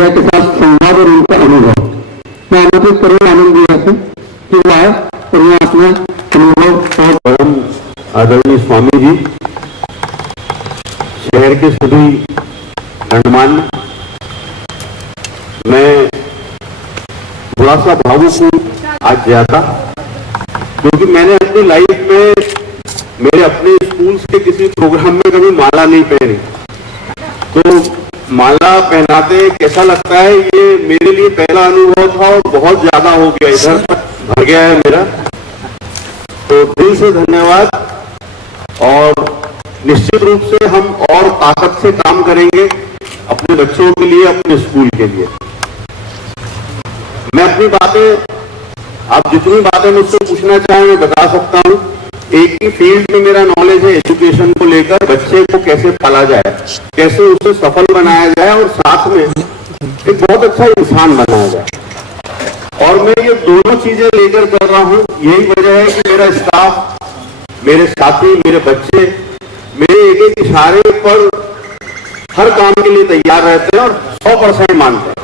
Media के साथ संवाद और उनका अनुभव मैं आमंत्रित करूँ आनंद दिया से कि वो आए और वो अपना अनुभव और परम आदरणीय स्वामी जी, शहर के सभी गणमान्य, मैं थोड़ा सा भावुक हूँ आज ज्यादा, क्योंकि मैंने अपनी लाइफ में मेरे अपने स्कूल के किसी प्रोग्राम में कभी माला नहीं पहनी। तो माला पहनाते कैसा लगता है, ये मेरे लिए पहला अनुभव था और बहुत ज्यादा हो गया, इधर तक भर गया है मेरा। तो दिल से धन्यवाद, और निश्चित रूप से हम और ताकत से काम करेंगे अपने बच्चों के लिए, अपने स्कूल के लिए। मैं अपनी बातें, आप जितनी बातें मुझसे पूछना चाहें मैं बता सकता हूं। एक ही फील्ड में मेरा नॉलेज है, एजुकेशन को लेकर, बच्चे को कैसे पाला जाए, कैसे उसे सफल बनाया जाए और साथ में एक बहुत अच्छा इंसान बनाया जाए। और मैं ये दोनों चीजें लेकर कर रहा हूं। यही वजह है कि मेरा स्टाफ, मेरे साथी, मेरे बच्चे मेरे एक एक इशारे पर हर काम के लिए तैयार रहते हैं और 100% मानते हैं।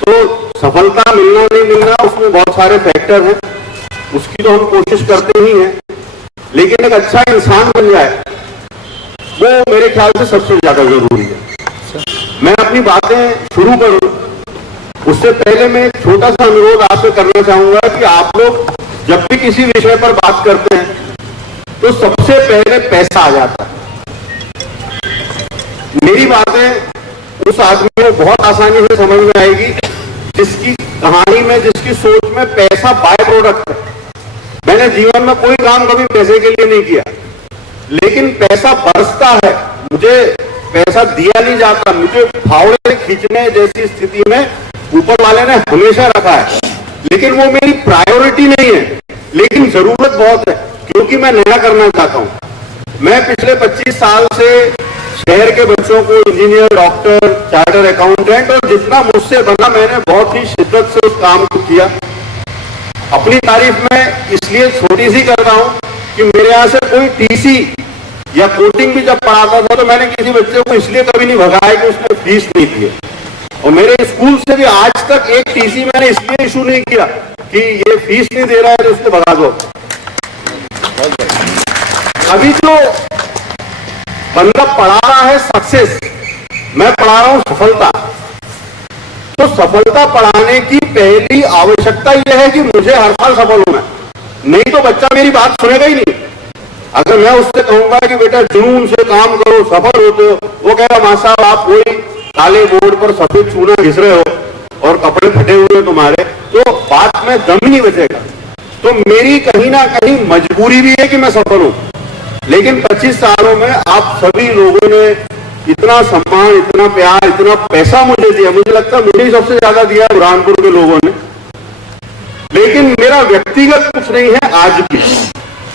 तो सफलता मिलना नहीं मिलना, उसमें बहुत सारे फैक्टर हैं, उसकी तो हम कोशिश करते ही हैं, लेकिन एक अच्छा इंसान बन जाए वो मेरे ख्याल से सबसे ज्यादा जरूरी है। मैं अपनी बातें शुरू करूं उससे पहले मैं एक छोटा सा अनुरोध आपसे करना चाहूंगा कि आप लोग जब भी किसी विषय पर बात करते हैं तो सबसे पहले पैसा आ जाता है। मेरी बातें उस आदमी को बहुत आसानी से समझ में आएगी जिसकी कहानी में, जिसकी सोच में पैसा बाय प्रोडक्ट है। मैंने जीवन में कोई काम कभी पैसे के लिए नहीं किया, लेकिन पैसा बरसता है, मुझे पैसा दिया नहीं जाता, मुझे फावड़े खींचने जैसी स्थिति में ऊपर वाले ने हमेशा रखा है, लेकिन वो मेरी प्रायोरिटी नहीं है। लेकिन जरूरत बहुत है, क्योंकि मैं नया करना चाहता हूं। मैं पिछले 25 साल से शहर के बच्चों को इंजीनियर, डॉक्टर, चार्टर अकाउंटेंट, और जितना मुझसे बना मैंने बहुत ही शिद्दत से उस काम को किया। अपनी तारीफ में इसलिए छोटी सी कर रहा हूं कि मेरे यहां से कोई टीसी या कोचिंग भी जब पढ़ाता था तो मैंने किसी बच्चे को इसलिए कभी नहीं भगाया कि उसने फीस नहीं दी। और मेरे स्कूल से भी आज तक एक टीसी मैंने इसलिए इशू नहीं किया कि ये फीस नहीं दे रहा है तो उसको भगा दो। अभी जो बंदा पढ़ा रहा है सक्सेस, मैं पढ़ा रहा हूं सफलता। तो सफलता पढ़ाने की पहली आवश्यकता यह है कि मुझे हर साल सफल होना है, नहीं तो बच्चा मेरी बात सुनेगा ही नहीं। अगर मैं उससे कहूंगा कि बेटा जुनून से काम करो, सफल हो, तो वो कहेगा मां साहब आप वही काले बोर्ड पर सफेद चूना घिस रहे हो और कपड़े फटे हुए तुम्हारे, तो बात में दम नहीं बचेगा। तो मेरी कहीं ना कहीं मजबूरी भी है कि मैं सफल हूं। लेकिन 25 सालों में आप सभी लोगों ने इतना सम्मान, इतना प्यार, इतना पैसा मुझे दिया, मुझे लगता है मुझे ही सबसे ज्यादा दिया बुरहानपुर के लोगों ने। लेकिन मेरा व्यक्तिगत कुछ नहीं है आज भी।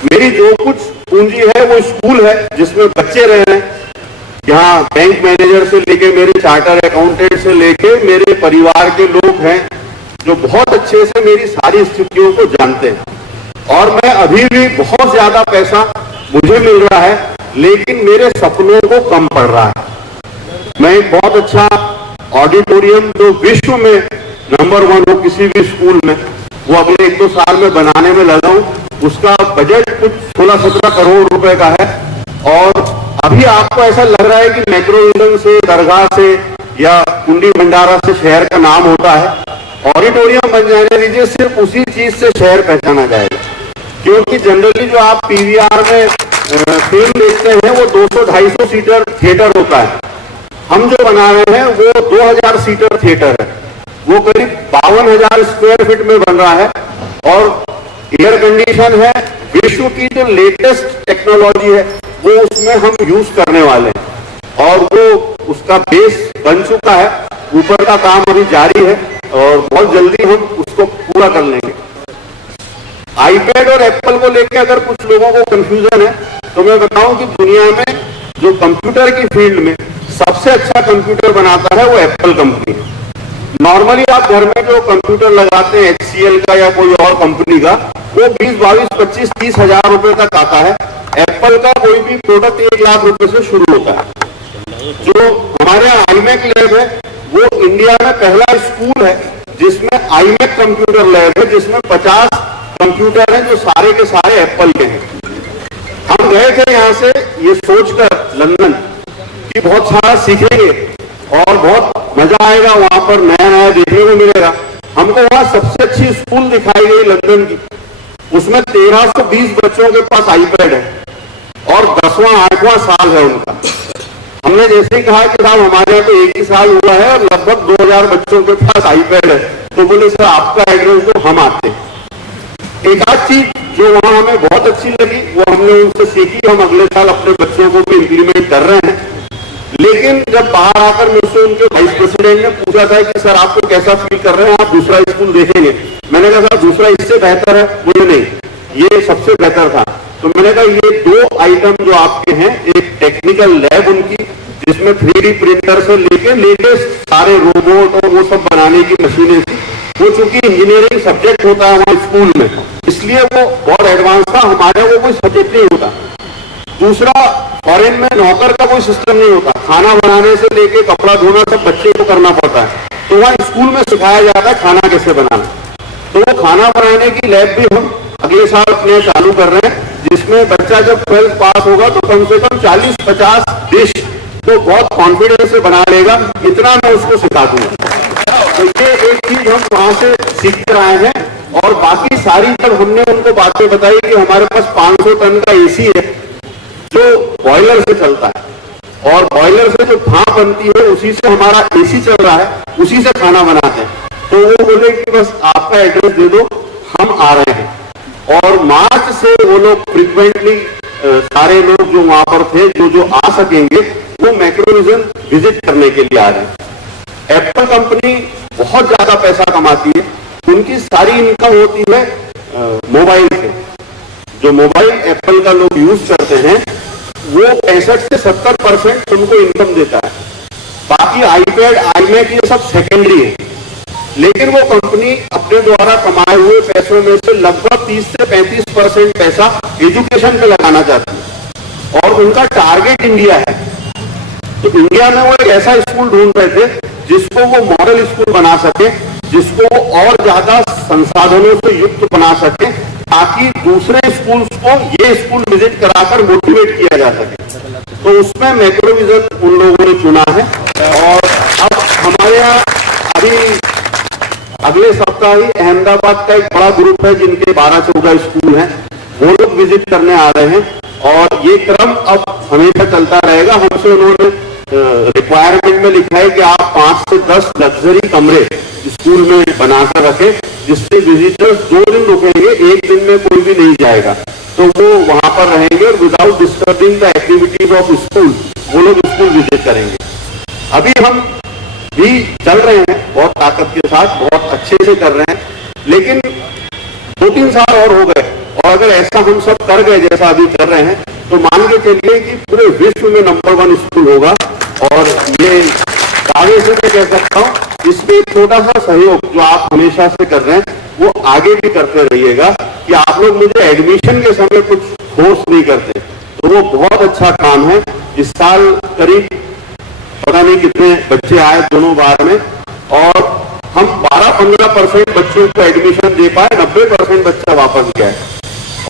मेरी जो कुछ पूंजी है वो स्कूल है जिसमें बच्चे रहे हैं। यहाँ बैंक मैनेजर से लेके मेरे चार्टर अकाउंटेंट से लेके मेरे परिवार के लोग हैं जो बहुत अच्छे से मेरी सारी स्थितियों को जानते हैं। और मैं अभी भी बहुत ज्यादा पैसा मुझे मिल रहा है, लेकिन मेरे सपनों को कम पड़ रहा है। मैं एक बहुत अच्छा ऑडिटोरियम जो विश्व में नंबर 1 हो किसी भी स्कूल में, वो अगले 1-2 साल में बनाने में लगा हूं। उसका बजट कुछ 16-17 करोड़ रुपए का है। और अभी आपको ऐसा लग रहा है कि मैक्रोविजन से, दरगाह से या कुंडी भंडारा से शहर का नाम होता है। ऑडिटोरियम बन जाने दीजिए, सिर्फ उसी चीज से शहर पहचाना जाएगा। क्योंकि जनरली जो आप पीवीआर में फिल्म देखते हैं वो 200-250 सीटर थिएटर होता है। हम जो बना रहे हैं वो 2000 सीटर थिएटर है। वो करीब 52,000 स्क्वायर फीट में बन रहा है और एयर कंडीशन है। विश्व की जो लेटेस्ट टेक्नोलॉजी है वो उसमें हम यूज करने वाले हैं और वो उसका बेस बन चुका है। ऊपर का काम अभी जारी है और बहुत जल्दी हम उसको पूरा कर लेंगे। आईपैड और एप्पल को लेकर अगर कुछ लोगों को कंफ्यूजन है तो मैं बताऊं कि दुनिया में जो कंप्यूटर की फील्ड में सबसे अच्छा कंप्यूटर बनाता है वो एप्पल कंपनी है। नॉर्मली आप घर में जो कंप्यूटर लगाते हैं HCL का या कोई और कंपनी का, वो 20, 22, 25, 30 हजार रुपए तक आता है। एप्पल का कोई भी प्रोडक्ट 1 लाख रुपए से शुरू होता है। जो हमारे यहाँ आईमैक लैब है वो पहला स्कूल है जिसमें iMac कंप्यूटर लैब है, जिसमें 50 कंप्यूटर हैं जो सारे के सारे एप्पल के हैं। हम गए थे यहाँ से ये सोचकर लंदन कि बहुत सारा सीखेंगे और बहुत मजा आएगा, वहां पर नया नया देखने को मिलेगा। हमको वहां सबसे अच्छी स्कूल दिखाई गई लंदन की, उसमें 1320 बच्चों के पास आईपैड है और 10वां 8वां साल है उनका। हमने जैसे ही कहा कि साहब हमारे यहाँ तो 1 ही साल हुआ है और लगभग 2000 बच्चों के पास आईपैड है, तो बोले सर आपका एड्रेस दो, हम आते हैं। एक आध चीज जो वहां हमें बहुत अच्छी लगी वो हमने उनसे सीखी, हम अगले साल अपने बच्चों को भी इम्प्लीमेंट कर रहे हैं। लेकिन जब बाहर आकर मुझसे उनके वाइस प्रेसिडेंट ने पूछा था कि सर आपको कैसा फील कर रहे हैं, आप दूसरा स्कूल देखेंगे? मैंने कहा सर दूसरा इससे बेहतर है। बोले नहीं ये सबसे बेहतर था। तो मैंने कहा ये 2 आइटम जो आपके हैं, एक टेक्निकल लैब उनकी जिसमें 3D प्रिंटर से लेके लेटेस्ट सारे रोबोट और वो सब बनाने की मशीनें थी। वो चूंकि इंजीनियरिंग सब्जेक्ट होता है हमारे स्कूल में, इसलिए वो बहुत एडवांस था, हमारे वो कोई सब्जेक्ट नहीं होता। दूसरा, फॉरेन में नौकर का कोई सिस्टम नहीं होता, खाना बनाने से लेके कपड़ा धोना सब बच्चे को करना पड़ता है। तो वहाँ स्कूल में सिखाया जाता है खाना कैसे बनाना। तो वो खाना बनाने की लैब भी हम अगले साल अपने चालू कर रहे हैं, जिसमें बच्चा जब 12th पास होगा तो कम से कम 40-50 डिश तो बहुत कॉन्फिडेंस से बना लेगा, इतना मैं उसको सिखा दूंगा। तो ये एक चीज हम वहां से सीख कर आए हैं। और बाकी सारी जब हमने उनको बातें बताई कि हमारे पास 500 टन का एसी है जो बॉयलर से चलता है और बॉयलर से जो भाप बनती है उसी से हमारा एसी चल रहा है, उसी से खाना बनाते हैं। तो वो बोले कि बस आपका एड्रेस दे दो, हम आ रहे हैं। और मार्च से वो लोग फ्रिक्वेंटली सारे लोग जो वहां पर थे जो आ सकेंगे वो मैक्रोविजन विजिट करने के लिए आ रहे हैं। एप्पल कंपनी बहुत ज्यादा पैसा कमाती है, उनकी सारी इनकम होती है मोबाइल से। जो मोबाइल एप्पल का लोग यूज करते हैं वो 65 से 70% उनको इनकम देता है। बाकी आईपैड iMac ये सब सेकेंडरी है, लेकिन वो कंपनी अपने द्वारा कमाए हुए पैसों में से लगभग 30 से 35% पैसा एजुकेशन पे लगाना चाहती है और उनका टारगेट इंडिया है। तो इंडिया में वो एक ऐसा स्कूल ढूंढ रहे थे जिसको वो मॉडल स्कूल बना सके, जिसको और ज्यादा संसाधनों से युक्त बना सके, ताकि दूसरे स्कूल्स को ये स्कूल विजिट कराकर मोटिवेट किया जा सके। तो उसमें मैक्रोविजन उन लोगों ने चुना है। और अब हमारे यहाँ अभी अगले सप्ताह ही अहमदाबाद का एक बड़ा ग्रुप है जिनके 12-14 स्कूल हैं, वो लोग विजिट करने आ रहे हैं। और ये क्रम अब हमेशा चलता रहेगा। हमसे उन्होंने रिक्वायरमेंट में लिखा है कि आप 5 से 10 लग्जरी कमरे स्कूल में बनाकर रखें, जिससे विजिटर्स 2 दिन रुकेंगे, 1 दिन में कोई भी नहीं जाएगा, तो वो वहां पर रहेंगे और without disturbing the activities of school वो लोग स्कूल विजिट करेंगे। अभी हम भी चल रहे हैं बहुत ताकत के साथ, बहुत अच्छे से कर रहे हैं, लेकिन 2-3 साल और हो गए और अगर ऐसा हम सब कर गए जैसा अभी कर रहे हैं तो मान के चलिए कि पूरे विश्व में नंबर 1 स्कूल होगा। और ये दावे से मैं कह सकता हूँ, इसमें एक छोटा सा सहयोग जो आप हमेशा से कर रहे हैं वो आगे भी करते रहिएगा कि आप लोग मुझे एडमिशन के समय कुछ फोर्स नहीं करते, तो वो बहुत अच्छा काम है। इस साल करीब पता नहीं कितने बच्चे आए दोनों बार में और हम 12-15% बच्चों को एडमिशन दे पाए, 90% बच्चा वापस गया।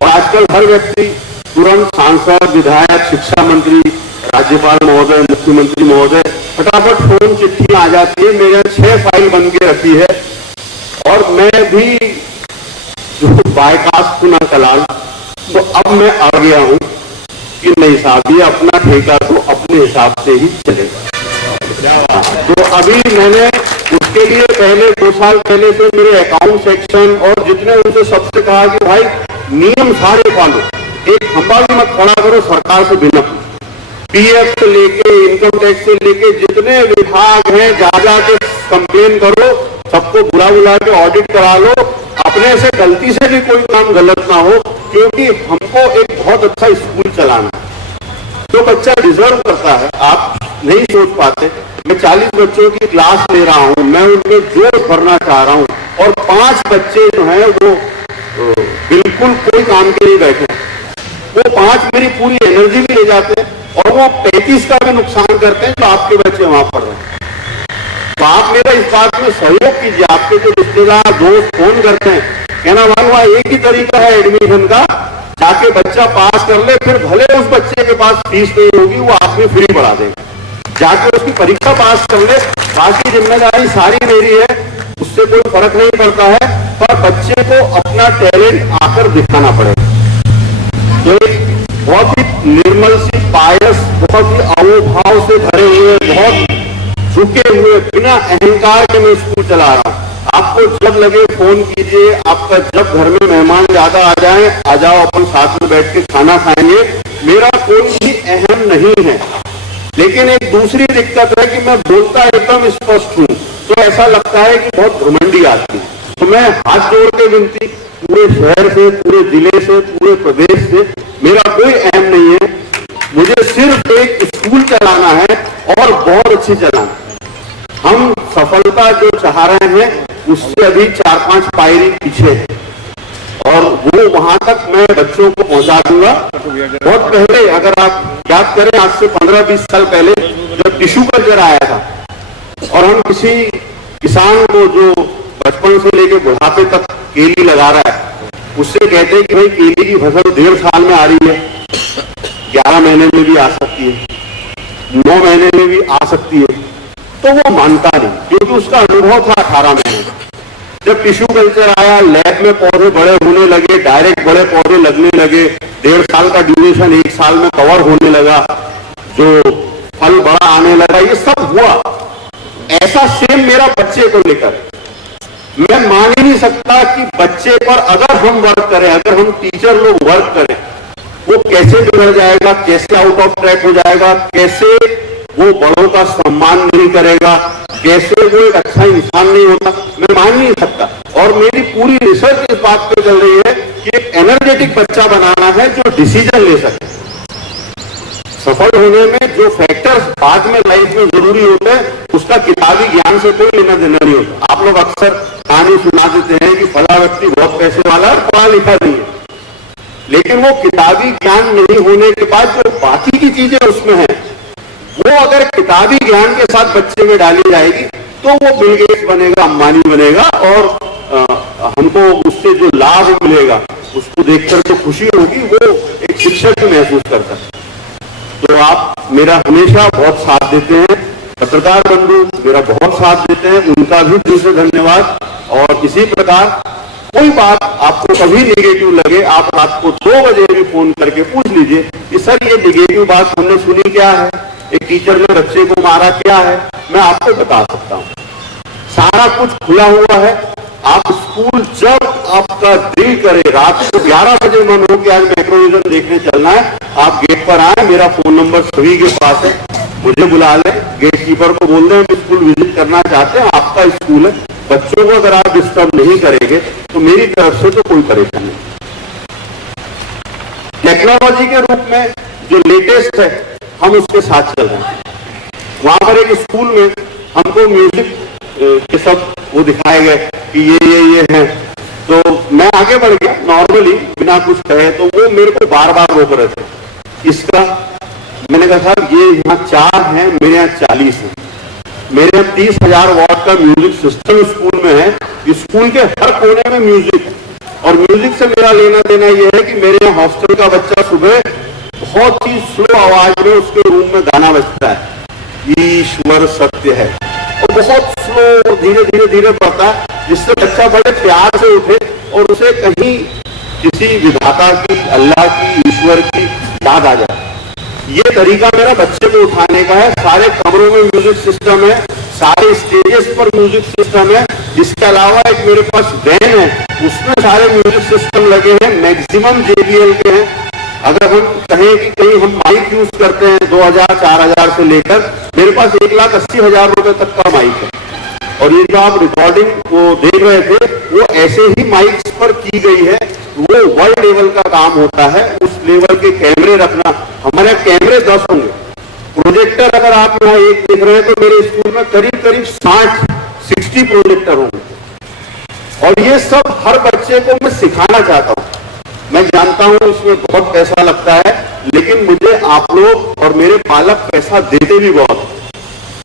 और आजकल हर व्यक्ति तुरंत सांसद, विधायक, शिक्षा मंत्री, राज्यपाल महोदय, मुख्यमंत्री महोदय, फटाफट फोन चिट्ठी आ जाती है। मेरे 6 फाइल बन के रखी है और मैं भी जो बायकास्ट सुना कलाल, तो अब मैं आ गया हूं कि नहीं साहब ये अपना ठेका तो अपने हिसाब से ही चलेगा। तो अभी मैंने उसके लिए पहले 2 साल पहले से मेरे अकाउंट सेक्शन और जितने उनसे सबसे कहा कि भाई नियम सारे फॉलो, एक खंबा भी मत खड़ा करो सरकार से बिना। पीएफ से लेके इनकम टैक्स से लेके जितने विभाग हैं जा के कंप्लेन करो, सबको बुला के ऑडिट करा लो, अपने से गलती से भी कोई काम गलत ना हो, क्योंकि हमको एक बहुत अच्छा स्कूल चलाना है। तो बच्चा डिजर्व करता है, आप नहीं सोच पाते। मैं 40 बच्चों की क्लास ले रहा हूं, मैं उनमें जोश भरना चाह रहा हूं और 5 बच्चे जो हैं वो बिल्कुल कोई काम के लिए बैठे, वो 5 मेरी पूरी एनर्जी भी ले जाते हैं और वो 35 का भी नुकसान करते हैं जो आपके बच्चे वहां पढ़ रहे हैं। तो आप मेरा इस बात में सहयोग कीजिए। आपके जो रिश्तेदार दोस्त फोन करते हैं, कहना भाई वहां एक ही तरीका है एडमिशन का, जाके बच्चा पास कर ले, फिर भले उस बच्चे के पास फीस नहीं होगी, वो आप में फ्री पढ़ा देंगे, जाके उसकी परीक्षा पास कर ले, बाकी जिम्मेदारी सारी मेरी है, उससे कोई फर्क नहीं पड़ता है, पर बच्चे को अपना टैलेंट आकर दिखाना पड़ेगा। तो एक बहुत ही निर्मल सी पायस, बहुत ही अहोभाव से भरे हुए, बहुत झुके हुए, बिना अहंकार के मैं स्कूल चला रहा हूं। आपको जब लगे फोन कीजिए, आपका जब घर में मेहमान ज्यादा आ जाए, आ जाओ, अपन साथ में बैठ के खाना खाएंगे, मेरा कोई भी अहम नहीं है। लेकिन एक दूसरी दिक्कत है कि मैं बोलता एकदम स्पष्ट हूं, तो ऐसा लगता है कि बहुत घमंडी आती है। तो मैं हाथ जोड़ के विनती, पूरे शहर से, पूरे जिले से, पूरे प्रदेश से, मेरा कोई अहम नहीं है, मुझे सिर्फ एक स्कूल चलाना है और बहुत अच्छी चलाना। हम सफलता जो चाह रहे हैं उससे अभी 4-5 पायरी पीछे है, और वो वहां तक मैं बच्चों को पहुंचा दूंगा। बहुत पहले, अगर आप याद करें, आज से 15-20 साल पहले जब टिश्यू कल्चर आया था, और हम किसी किसान को जो बचपन से लेकर बुढ़ापे तक केली लगा रहा है, उससे कहते हैं कि भाई केली की फसल 1.5 साल में आ रही है, 11 महीने में भी आ सकती है, 9 महीने में भी आ सकती है, तो वो मानता नहीं, क्योंकि उसका अनुभव था 18 महीने। जब टिश्यू कल्चर आया, लैब में पौधे बड़े होने लगे, डायरेक्ट बड़े पौधे लगने लगे, 1.5 साल का ड्यूरेशन 1 साल में कवर होने लगा, जो फल बड़ा आने लगा, ये सब हुआ। ऐसा सेम मेरा बच्चे को लेकर, मैं मान ही नहीं सकता कि बच्चे पर अगर हम वर्क करें, अगर हम टीचर लोग वर्क करें, वो कैसे बिगड़ जाएगा, कैसे आउट ऑफ ट्रैक हो जाएगा, कैसे वो बड़ों का सम्मान नहीं करेगा, कैसे वो एक अच्छा इंसान नहीं होता, मैं मान नहीं सकता। और मेरी पूरी रिसर्च इस बात पे चल रही है कि एक एनर्जेटिक बच्चा बनाना है जो डिसीजन ले सके। सफल होने में जो फैक्टर्स बाद में लाइफ में जरूरी होते हैं, उसका किताबी ज्ञान से कोई लेना देना नहीं होता। आप लोग अक्सर कहानी सुना देते हैं कि फला व्यक्ति बहुत पैसे वाला है, पढ़ा लिखा नहीं है, लेकिन वो किताबी ज्ञान नहीं होने के बाद जो बाकी की चीजें उसमें है, वो अगर किताबी ज्ञान के साथ बच्चे में डाली जाएगी, तो वो बिल गेट्स बनेगा, अंबानी बनेगा, और हमको उससे जो लाभ मिलेगा, उसको देखकर जो खुशी होगी, वो एक शिक्षक भी महसूस करता है। तो आप मेरा हमेशा बहुत साथ देते हैं, पत्रकार बंधु मेरा बहुत साथ देते हैं, उनका भी दिल से धन्यवाद। और इसी प्रकार कोई बात आपको कभी नेगेटिव लगे, आप रात को 2 बजे भी फोन करके पूछ लीजिए कि सर ये नेगेटिव बात हमने सुनी क्या है, एक टीचर ने बच्चे को मारा क्या है, मैं आपको बता सकता हूं। सारा कुछ खुला हुआ है। आप स्कूल जब आपका दिल करे, रात को 11 बजे मन हो कि आज मैक्रोविजन देखने चलना है, आप गेट पर आए, मेरा फोन नंबर सभी के पास है, मुझे बुला ले, गेट कीपर को बोल दें स्कूल विजिट करना चाहते हैं, आपका स्कूल है। बच्चों को अगर आप डिस्टर्ब नहीं करेंगे तो मेरी तरफ से तो कोई परेशानी नहीं। टेक्नोलॉजी के रूप में जो लेटेस्ट है, हम उसके साथ चल रहे हैं। वहां पर एक स्कूल में हमको म्यूजिक के सब वो दिखाए गए कि ये है, तो मैं आगे बढ़ गया नॉर्मली बिना कुछ कहे, तो वो मेरे को बार बार रोक रहे थे। इसका मैंने कहा साहब ये यहाँ 4 हैं, मेरे यहाँ 40 है, मेरे यहाँ 30,000 वॉट का म्यूजिक सिस्टम स्कूल में है, स्कूल के हर कोने में म्यूजिक है। और म्यूजिक से मेरा लेना देना यह है कि मेरे यहाँ हॉस्टल का बच्चा सुबह बहुत ही स्लो आवाज में उसके रूम में गाना बजता है, ईश्वर सत्य है, और बहुत स्लो धीरे धीरे धीरे पड़ता है, जिससे बच्चा बड़े प्यार से उठे और उसे कहीं किसी विधाता की, अल्लाह की, ईश्वर की याद आ जाए। ये तरीका मेरा बच्चे को उठाने का है। सारे कमरों में म्यूजिक सिस्टम है, सारे स्टेजेस पर म्यूजिक सिस्टम है। इसके अलावा एक मेरे पास वैन है, उसमें सारे म्यूजिक सिस्टम लगे हैं, मैक्सिमम JBL के हैं। अगर हम कहें कि कहीं हम माइक यूज करते हैं 2000-4000 से लेकर, मेरे पास 1,80,000 रुपए तक का माइक है। और ये जो आप रिकॉर्डिंग वो देख रहे थे, वो ऐसे ही माइक्स पर की गई है। वो वर्ल्ड लेवल का काम होता है, उस लेवल के कैमरे रखना। हमारे कैमरे 10 होंगे, प्रोजेक्टर अगर आप यहाँ एक देख रहे हैं तो मेरे स्कूल में करीब करीब 60 प्रोजेक्टर होंगे। और ये सब हर बच्चे को मैं सिखाना चाहता हूँ। मैं जानता हूँ इसमें बहुत पैसा लगता है, लेकिन मुझे आप लोग और मेरे पालक पैसा देते भी बहुत।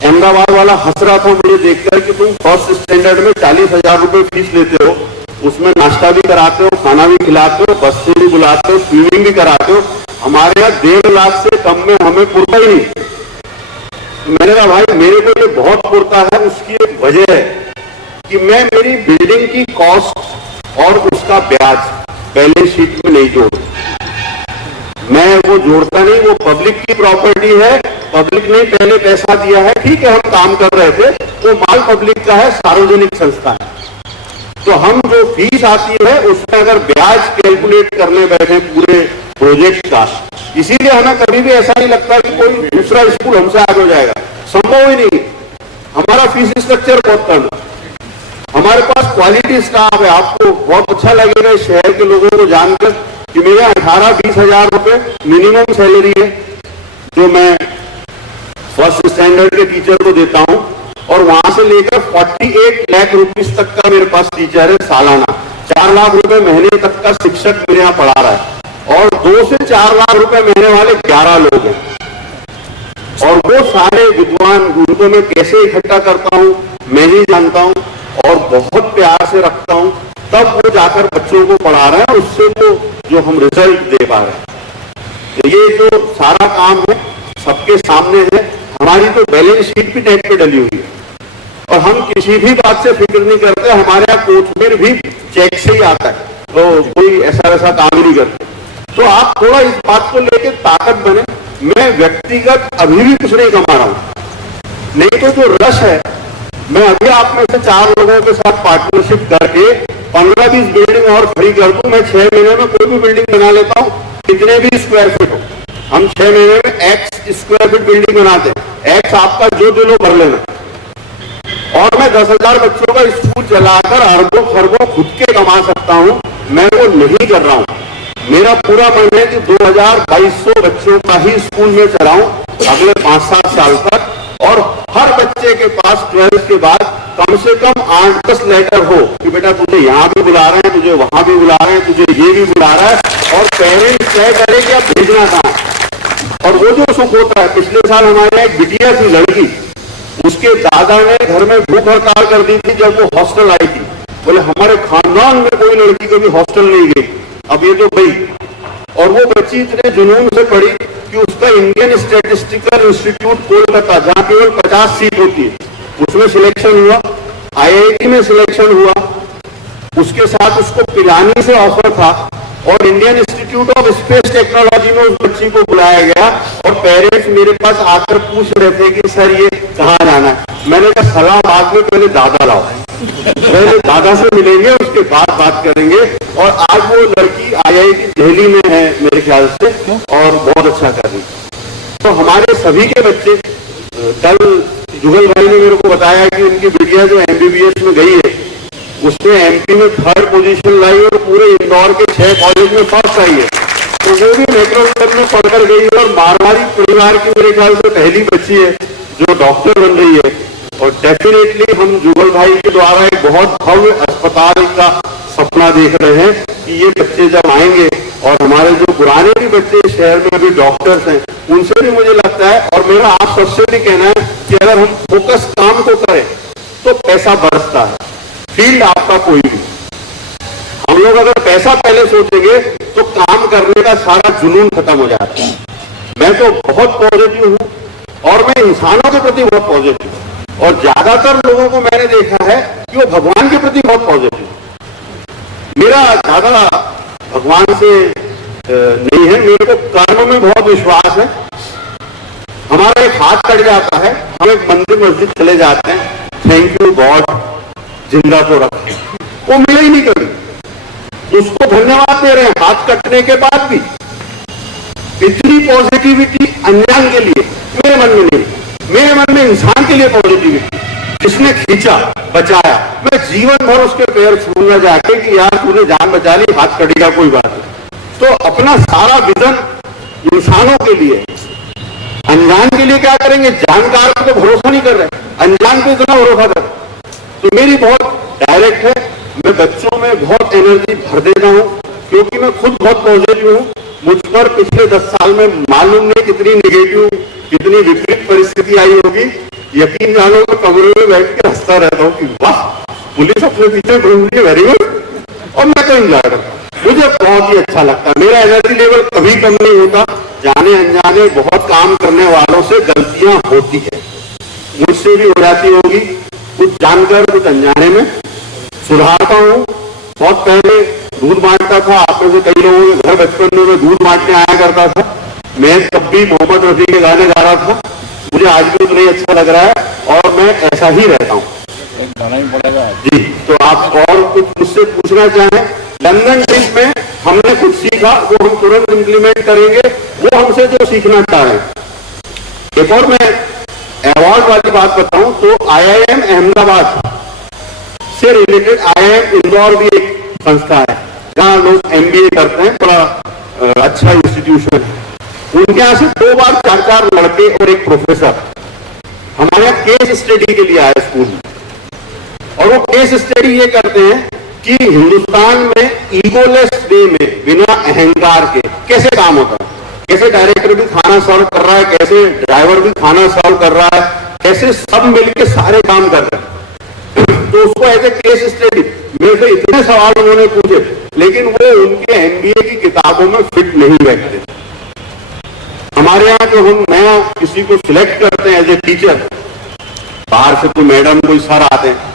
अहमदाबाद वाला वाला हंस रहा था मुझे देखकर कि तुम फर्स्ट स्टैंडर्ड में 40,000 रुपए फीस लेते हो, उसमें नाश्ता भी कराते हो, खाना भी खिलाते हो, बस से भी बुलाते हो, स्विमिंग भी कराते हो, हमारे यहाँ 1.5 लाख से कम में हमें पुरता ही नहीं। तो मैंने कहा भाई मेरे को ये बहुत पुरता है, उसकी एक वजह है कि मैं मेरी बिल्डिंग की कॉस्ट और उसका ब्याज बैलेंस शीट में नहीं जोड़ता, मैं वो जोड़ता नहीं, वो पब्लिक की प्रॉपर्टी है, पब्लिक ने पहले पैसा दिया है, ठीक है हम काम कर रहे थे, वो माल पब्लिक का है, सार्वजनिक संस्था है, तो हम जो फीस आती है उसमें अगर ब्याज कैलकुलेट करने बैठे पूरे प्रोजेक्ट का, इसीलिए हमें कभी भी ऐसा नहीं लगता कि कोई दूसरा स्कूल हमसे आगे हो जाएगा, संभव ही नहीं। हमारा फीस स्ट्रक्चर बहुत कम है, हमारे पास क्वालिटी स्टाफ है। आपको बहुत अच्छा लगेगा इस शहर के लोगों को जानकर कि मेरे 18-20 हजार रुपए मिनिमम सैलरी है जो मैं फर्स्ट स्टैंडर्ड के टीचर को देता हूं, और वहां से लेकर 48 लाख रुपीस तक का मेरे पास टीचर है सालाना, 4 लाख रुपए महीने तक का शिक्षक मेरे यहाँ पढ़ा रहा है, और 2 से 4 लाख रुपए महीने वाले 11 लोग हैं, और वो सारे विद्वान, उनको मैं कैसे इकट्ठा करता हूं मैं ही जानता हूं, और बहुत प्यार से रखता हूं, तब वो जाकर बच्चों को पढ़ा रहे हैं, और उससे वो जो हम रिजल्ट दे पा रहे हैं। तो ये जो सारा काम है सबके सामने है, हमारी तो बैलेंस शीट भी नेट पे डली हुई है, और हम किसी भी बात से फिक्र नहीं करते, हमारे यहाँ कोचमेर भी चेक से ही आता है, तो कोई ऐसा वैसा काम ही नहीं करते। तो आप थोड़ा इस बात को लेकर ताकत बने। मैं व्यक्तिगत अभी भी कुछ नहीं कमा रहा हूं, नहीं तो जो रश है, मैं अभी आप में से 4 लोगों के साथ पार्टनरशिप करके 15-20 बिल्डिंग और खड़ी कर दूं, मैं 6 महीने में कोई भी बिल्डिंग बना लेता हूं, कितने भी स्क्वायर फीट हो। हम 6 महीने में x स्क्वायर फीट बिल्डिंग बनाते हैं, x आपका जो दिलो भर लेना, और मैं 10,000 बच्चों का स्कूल चलाकर अरबों खरबों खुद के कमा सकता हूं। मैं वो नहीं कर रहा हूं, मेरा पूरा मन है कि 2200 बच्चों का ही स्कूल में चलाऊं अगले 5-7 साल तक, और हर बच्चे के पास 12th के बाद कम से कम 8-10 लेटर हो कि बेटा तुझे यहाँ भी बुला रहे हैं, तुझे वहां भी बुला रहे हैं, तुझे ये भी बुला रहा है, और पेरेंट्स तय करे कि आप भेजना कहां। और वो जो सुख होता है, पिछले साल हमारे एक बिटिया थी लड़की, उसके दादा ने घर में भूख हड़ताल कर दी थी जब वो हॉस्टल आई थी, बोले हमारे खानदान में कोई लड़की कभी हॉस्टल नहीं गई, अब ये तो गई। और वो बच्ची इतने जुनून से पढ़ी कि उसका इंडियन स्टैटिस्टिकल इंस्टीट्यूट कोलकाता, जहां केवल 50 सीट होती है, उसमें सिलेक्शन हुआ, IIT में सिलेक्शन हुआ, उसके साथ उसको पिलानी से ऑफर था, और Indian institute of space technology में उस बच्ची को बुलाया गया, और पेरेंट्स मेरे पास आकर पूछ रहे थे कि सर ये कहाँ जाना है। मैंने कहा सलाह बाद में, पहले दादा लाओ, पहले दादा से मिलेंगे उसके बाद बात करेंगे। और आज वो लड़की IIT दिल्ली में है मेरे ख्याल से, और बहुत अच्छा कर रही है। तो हमारे सभी के बच्चे, कल जुगल भाई ने मेरे को बताया कि उनकी बिटिया जो MBBS में गई है, उसने MP में 3rd पोजीशन लाई, और पूरे इंदौर के 6 कॉलेज में फर्स्ट आई है, तो वो भी मेट्रोलॉजी में पढ़कर गई है, और मारवाड़ी परिवार की मेरे ख्याल से पहली बच्ची है जो डॉक्टर बन रही है। और डेफिनेटली हम जुगल भाई के द्वारा एक बहुत भव्य अस्पताल का सपना देख रहे हैं कि ये बच्चे जब आएंगे, और हमारे जो पुराने भी बच्चे शहर में अभी डॉक्टर्स हैं, उनसे भी मुझे लगता है, और मेरा आप सबसे भी कहना है कि अगर हम फोकस काम को करें तो पैसा बरसता है, फील्ड आपका कोई भी। हम लोग अगर पैसा पहले सोचेंगे तो काम करने का सारा जुनून खत्म हो जाता है। मैं तो बहुत पॉजिटिव हूं, और मैं इंसानों के प्रति बहुत पॉजिटिव हूं, और ज्यादातर लोगों को मैंने देखा है कि वो भगवान के प्रति बहुत पॉजिटिव। मेरा ज्यादा भगवान से नहीं है, मेरे को कर्म में बहुत विश्वास है। हमारा एक हाथ कट जाता है, हम एक मंदिर मस्जिद चले जाते हैं, थैंक यू गॉड जिंदा तो रखे, वो मिले ही नहीं कभी, उसको धन्यवाद दे रहे हैं हाथ कटने के बाद भी। इतनी पॉजिटिविटी अनजान के लिए मेरे मन में नहीं, मेरे मन में इंसान के लिए पॉजिटिविटी, जिसने खींचा बचाया, मैं जीवन भर उसके पैर छूना जाके कि यार तूने जान बचा ली, हाथ कटेगा कोई बात नहीं। तो अपना सारा विजन इंसानों के लिए, अनजान के लिए क्या करेंगे, जानकार को तो भरोसा नहीं कर रहे, अनजान पे इतना भरोसा कर। तो मेरी बहुत डायरेक्ट है, मैं बच्चों में बहुत एनर्जी भर देता हूं, क्योंकि मैं खुद बहुत पॉजिटिव हूं। मुझ पर पिछले 10 साल में मालूम नहीं कितनी निगेटिव, कितनी विपरीत परिस्थिति आई होगी, यकीन जानो तो कमरे में बैठ के हंसता रहता हूँ कि वाह, पुलिस अपने पीछे घूम रही है, वेरी गुड। और मैं तो एंजॉय करता हूँ, मुझे बहुत ही अच्छा लगता है। मेरा एनर्जी लेवल कभी कम नहीं होता। जाने अनजाने बहुत काम करने वालों से गलतियां होती है, मुझसे भी हो जाती होगी, कुछ जानकर कुछ अनजाने में सुधारता हूँ। बहुत पहले दूध बांटता था, आप में से कई लोगों के घर बचपन में मैं दूध बांटने आया करता था। मैं तब भी मोहम्मद रफी के गाने गा रहा था, मुझे आज भी उतना ही अच्छा लग रहा है और मैं ऐसा ही रहता हूँ। एक गाना ही पड़ेगा जी, तो आप और कुछ मुझसे पूछना चाहें? लंदन ट्रिप में हमने कुछ सीखा, वो हम तुरंत इंप्लीमेंट करेंगे, वो हमसे जो सीखना चाहें। एक और मैं अवार्ड वाली बात बताऊं तो IIM अहमदाबाद से रिलेटेड IIM इंदौर भी एक संस्था है जहां लोग MBA करते हैं, बड़ा अच्छा इंस्टीट्यूशन है। उनके यहां से 2 बार 4 लड़के और एक प्रोफेसर हमारे यहाँ केस स्टडी के लिए आए स्कूल में, और वो केस स्टडी ये करते हैं कि हिंदुस्तान में ईगोलेस वे में, बिना अहंकार के कैसे काम होता है, कैसे डायरेक्टर भी खाना सर्व कर रहा है, कैसे ड्राइवर भी खाना सर्व कर रहा है, कैसे सब मिलकर सारे काम कर रहे हैं। तो उसको एज ए केस स्टडी मेरे से इतने सवाल उन्होंने पूछे, लेकिन वो उनके MBA की किताबों में फिट नहीं बैठते। हमारे यहाँ तो हम नया किसी को सिलेक्ट करते हैं एज ए टीचर, बाहर से कोई मैडम कोई सर आते हैं,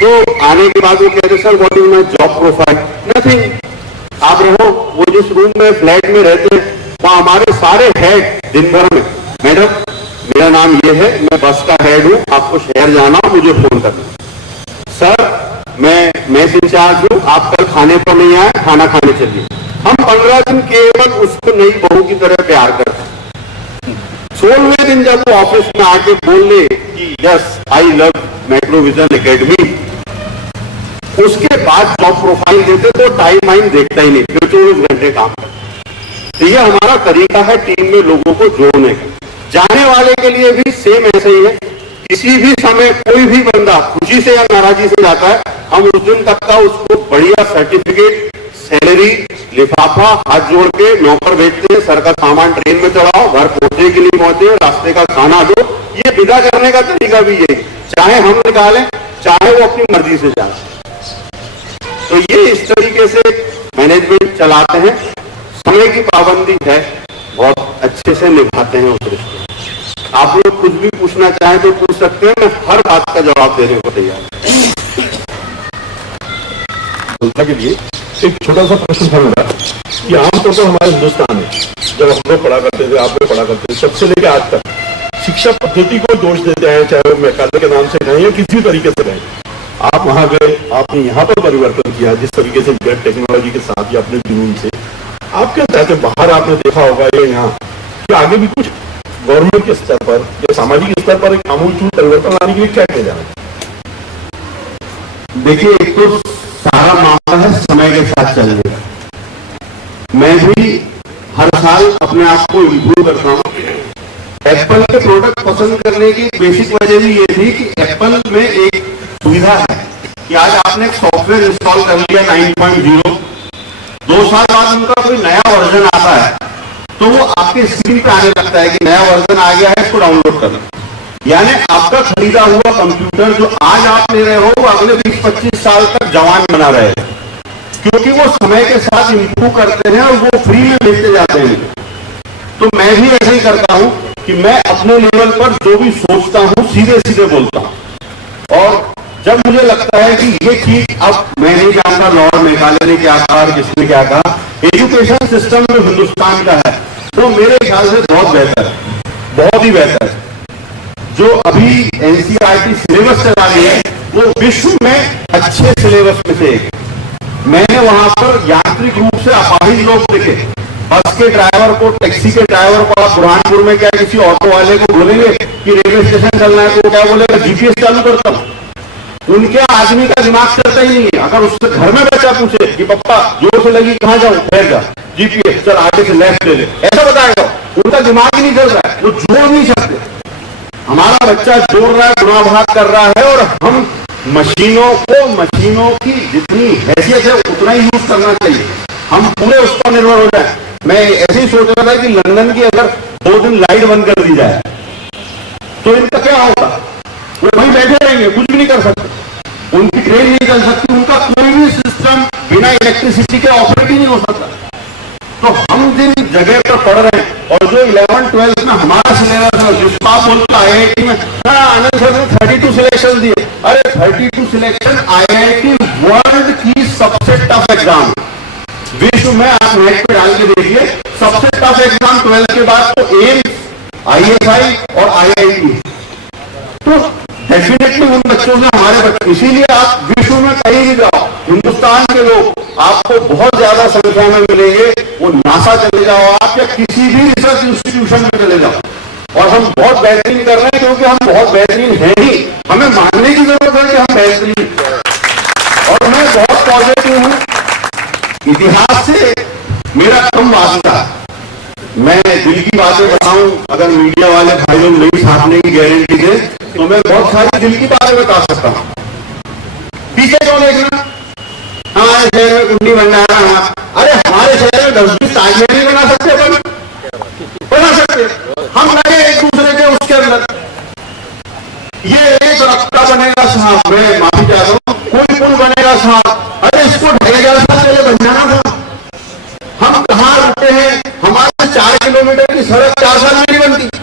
तो आने के बाद वो कहते sir what is my job profile? Nothing. आप रहो, वो जिस रूम में फ्लैट में रहते हैं वहां हमारे सारे हेड दिन भर में, मैडम मेरा नाम ये है, मैं बस का हेड हूं, आपको शहर जाना हो मुझे फोन करना, सर मैं मेस इंचार्ज हूं, आप कल खाने पर नहीं आए, खाना खाने चलिए। हम 15 दिन केवल उसको नई बहू की तरह प्यार करते हैं। 16वें दिन जब वो ऑफिस में आके बोले कि यस आई लव मैक्रोविजन एकेडमी, उसके बाद जॉब प्रोफाइल देते तो टाइम वाइम देखता ही नहीं, फिर 24 घंटे काम करता। तो ये हमारा तरीका है टीम में लोगों को जोड़ने का। जाने वाले के लिए भी सेम ऐसे ही है, किसी भी समय कोई भी बंदा खुशी से या नाराजी से जाता है, हम उस दिन तक का उसको बढ़िया सर्टिफिकेट, सैलरी, लिफाफा हाथ जोड़ के नौकर भेजते हैं, सर का सामान ट्रेन में चढ़ाओ, घर पहुंचे कि नहीं पहुंचे, रास्ते का खाना दो। ये विदा करने का तरीका भी यही, चाहे हम निकालें चाहे वो अपनी मर्जी से जाए। तो ये इस तरीके से मैनेजमेंट चलाते हैं, समय की पाबंदी है, बहुत अच्छे से निभाते हैं उस रिश्ते। आप लोग कुछ भी पूछना चाहें तो पूछ सकते हैं, मैं हर बात का जवाब देने को तैयार हूं। के लिए एक छोटा सा प्रश्न था मेरा कि आमतौर पर हमारे हिंदुस्तान में जब हम लोग पढ़ा करते थे, आप लोग पढ़ा करते थे, सबसे लेकर आज तक शिक्षा पद्धति को दोष देते हैं, चाहे वो मैकाले के नाम से कहें या किसी तरीके से कहें। आप वहां गए, आपने यहाँ पर परिवर्तन किया जिस तरीके से वेब टेक्नोलॉजी के साथ या अपने जुनून से। आप क्या चाहते हैं, बाहर आपने देखा होगा या यहाँ कि आगे भी कुछ गवर्नमेंट के स्तर पर या सामाजिक स्तर पर एक आमूलचूल परिवर्तन लाने के लिए क्या किया जाए? देखिए, एक तो सारा मामला है समय के साथ चलने का। मैं भी हर साल अपने आप को इम्प्रूव करता हूँ। एप्पल के प्रोडक्ट पसंद करने की बेसिक वजह भी ये थी कि एप्पल में एक सुविधा है कि आज आपने एक सॉफ्टवेयर इंस्टॉल कर लिया 9.0, 2 साल बाद उनका कोई नया वर्जन आता है तो वो आपके स्क्रीन पे आने लगता है कि नया वर्जन आ गया है, इसको डाउनलोड करना। यानी आपका खरीदा हुआ कंप्यूटर जो आज आप ले रहे हो वो अगले 20-25 साल तक जवान बना रहे हैं, क्योंकि वो समय के साथ इंप्रूव करते हैं और वो फ्री में बेचते जाते हैं। तो मैं भी ऐसा ही करता हूं कि मैं अपने लेवल पर जो भी सोचता हूं सीधे सीधे बोलता हूं, और जब मुझे लगता है कि ये चीज अब मैं नहीं जानता लॉर्ड मेघालय ने क्या कहा, किसने क्या कहा, एजुकेशन सिस्टम जो हिंदुस्तान का है वो मेरे ख्याल से बहुत बेहतर है, बहुत ही बेहतर है। जो अभी NCERT सिलेबस चला रही है वो विश्व में अच्छे सिलेबस में से एक। मैंने वहां पर यांत्रिक रूप से अपाहिज लोग देखे, बस के ड्राइवर को, टैक्सी के ड्राइवर को आप बुरहानपुर में क्या किसी ऑटो वाले को बोलेंगे कि रेलवे स्टेशन चलना है तो क्या बोलेगा GPS चालू करता हूं। उनके आदमी का दिमाग चलता ही नहीं है। अगर उससे घर में बच्चा पूछे कि पप्पा जोर से लगी कहां जाऊं, ठहर जा, GPS चल आगे से लेफ्ट ले ले, ऐसा बताएगा। उनका दिमाग ही नहीं चल रहा है, वो जोड़ नहीं सकते। हमारा बच्चा जोड़ रहा है, गुणा भाग कर रहा है, और हम मशीनों की जितनी हैसियत है उतना ही यूज करना चाहिए, हम पूरे उस पर निर्भर हो जाए। मैं ऐसे ही सोच रहा था कि लंदन की अगर 2 दिन लाइट बंद कर दी जाए तो इनका क्या होगा? वो वहीं बैठे रहेंगे, कुछ भी नहीं कर सकते, उनकी ट्रेन नहीं चल सकती, उनका कोई भी सिस्टम बिना इलेक्ट्रिसिटी के ऑपरेट ही नहीं हो सकता। तो हम जिन जगह पर पढ़ रहे हैं और जो 11th-12th में हमारा सिलेबस है, जिसको आप बोलते IIT में, हाँ आनंद सर ने 32 सिलेक्शन दिए। अरे 32 सिलेक्शन IIT वर्ल्ड की सबसे टफ एग्जाम, विश्व में आप नेट पे डाल के देखिए, सबसे टफ एग्जाम 12th के बाद तो एम्स, ISI और IIT। तो डेफिनेटली उन बच्चों से हमारे बच्चे, इसीलिए आप विश्व में कहीं भी जाओ, हिंदुस्तान के लोग आपको बहुत ज्यादा संख्या में मिलेंगे। वो नासा चले जाओ आप या किसी भी रिसर्च इंस्टीट्यूशन में चले जाओ, और हम बहुत बेहतरीन कर रहे हैं, क्योंकि हम बहुत बेहतरीन हैं ही, हमें मानने की जरूरत है कि हम बेहतरीन। और मैं बहुत पॉजिटिव हूं, इतिहास से मेरा कम वास्ता, मैं दिल की बातें बताऊं, अगर मीडिया वाले भाई लोग नहीं छापने की गारंटी दे तो मैं बहुत सारी दिल की बातें बता सकता हूं। पीछे क्यों देखना, हमारे शहर में कुंडी भंडारा, अरे हमारे शहर में 10-20 ताजमहल नहीं बना सकते, बना सकते, हम लगे एक दूसरे के उसके अंदर। ये एक रास्ता बनेगा साहब, मैं माफी चाहता हूं, कोई पुल बनेगा साहब, अरे इसको 2500 साल पहले बन जाना था। हम कहां रुकते हैं, हमारे 4 किलोमीटर की सड़क 4 साल में नहीं बनती।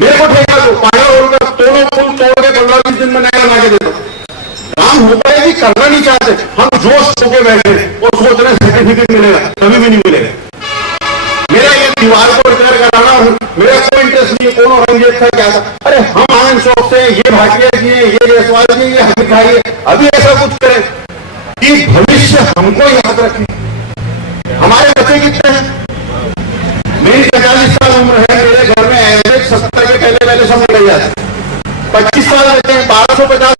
मेरे को ठेका दो, पाया होगा, दोनों पुल तोड़ के 15-20 दिन में नया बना के दे दो। काम हो पाएगी, करना नहीं चाहते, हम जोश होके बैठे और सोच रहे सर्टिफिकेट मिलेगा, कभी भी नहीं मिलेगा। मेरा ये दीवार को रिपेयर कराना, मेरा कोई इंटरेस्ट नहीं है, कौन औरंगजेब था क्या था, अरे हम आनंद शौक से ये भाटिया जी है, ये जयसवाल जी, ये हमें खाइए, अभी ऐसा कुछ करें कि भविष्य हमको याद रखें। हमारे बच्चे कितने हैं? मेरी 45 साल उम्र है, मेरे घर में एवरेज 70 के पहले सब निकल जाते, 25 साल रहते हैं, 1250